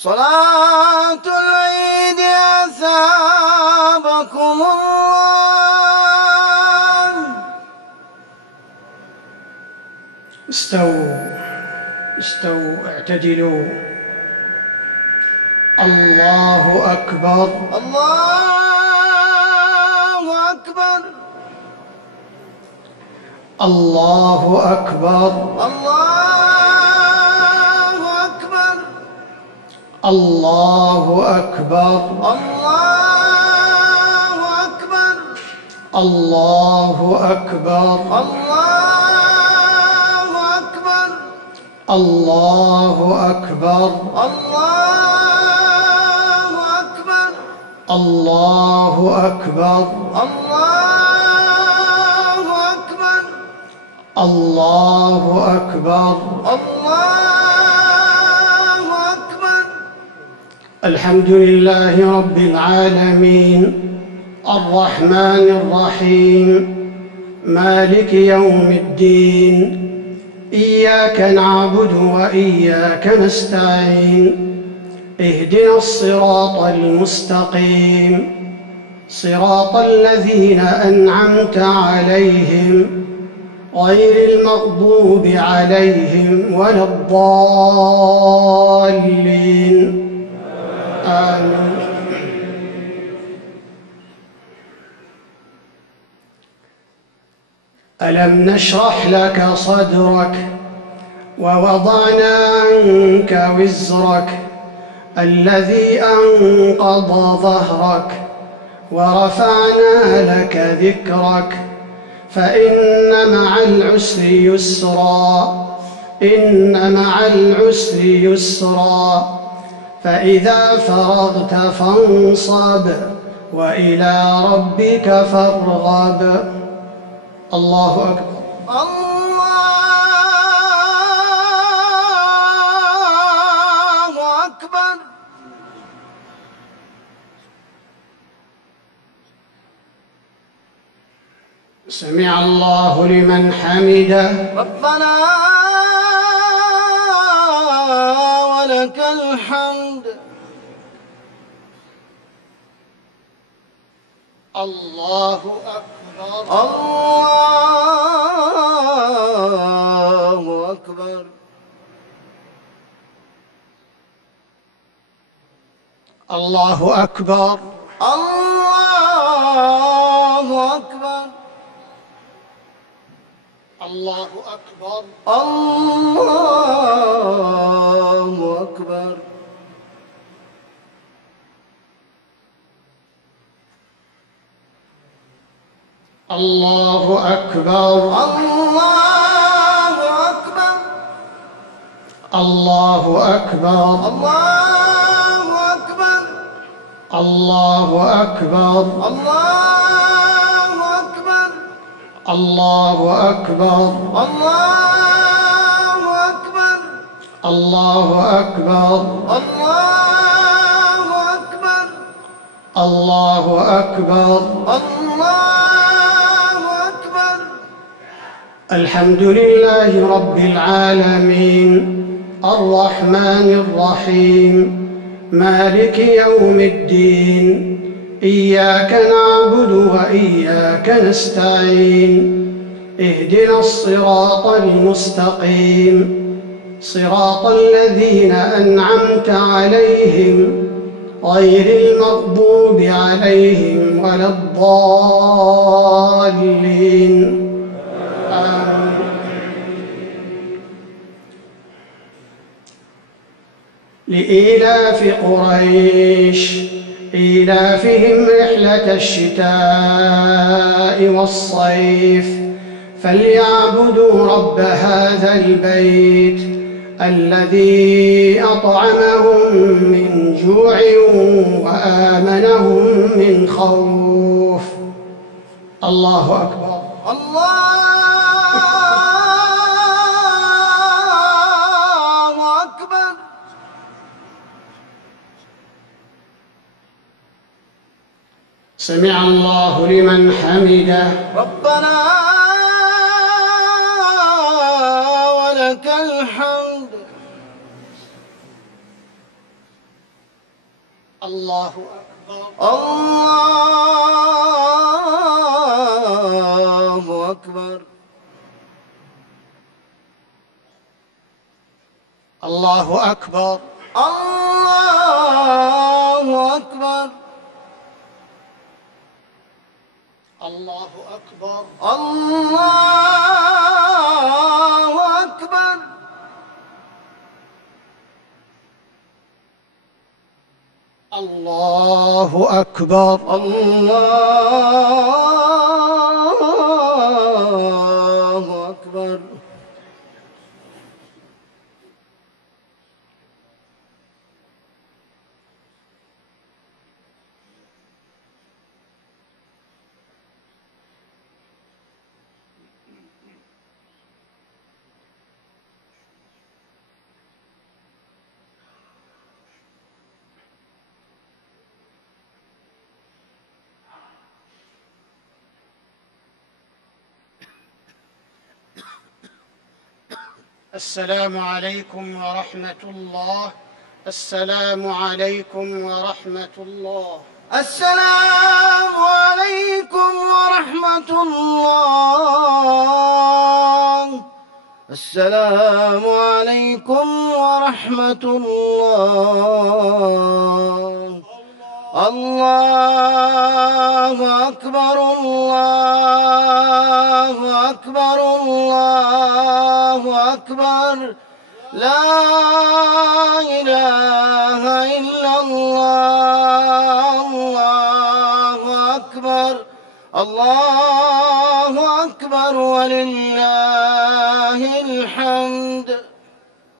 صلاة العيد أثابكم الله. استووا اعتدلوا. الله أكبر. الله أكبر. الله أكبر. الله أكبر. الله أكبر. الله أكبر. الله أكبر. الله أكبر. الله أكبر. الله أكبر. الحمد لله رب العالمين الرحمن الرحيم مالك يوم الدين إياك نعبد وإياك نستعين اهدنا الصراط المستقيم صراط الذين أنعمت عليهم غير المغضوب عليهم ولا الضالين آمين. ألم نشرح لك صدرك ووضعنا عنك وزرك الذي أنقض ظهرك ورفعنا لك ذكرك فإن مع العسر يسرا إن مع العسر يسرا فإذا فرغت فانصب وإلى ربك فارغب. الله أكبر. الله أكبر. سمع الله لمن حمده. ربنا ولك الحمد. الله أكبر. الله أكبر. الله أكبر. الله أكبر. الله أكبر. الله أكبر. الله أكبر. الله أكبر. الله أكبر. الله أكبر. الله أكبر. الله أكبر. الله أكبر. الله أكبر. الله أكبر. الله أكبر. الحمد لله رب العالمين الرحمن الرحيم مالك يوم الدين إياك نعبد وإياك نستعين اهدنا الصراط المستقيم صراط الذين أنعمت عليهم غير المغضوب عليهم ولا الضالين آمين. لإيلاف قريش إيلافهم رحلة الشتاء والصيف فليعبدوا رب هذا البيت الذي أطعمهم من جوع وآمنهم من خوف. الله أكبر. الله أكبر. سمع الله لمن حمده. ربنا ولك الحمد. الله أكبر. الله أكبر. الله أكبر. الله أكبر. الله أكبر. الله أكبر. الله أكبر. الله أكبر. السلام عليكم ورحمة الله. السلام عليكم ورحمة الله. السلام عليكم ورحمة الله. السلام عليكم ورحمة الله. الله أكبر. الله أكبر. الله أكبر. لا إله إلا الله. الله أكبر. الله أكبر ولله الحمد.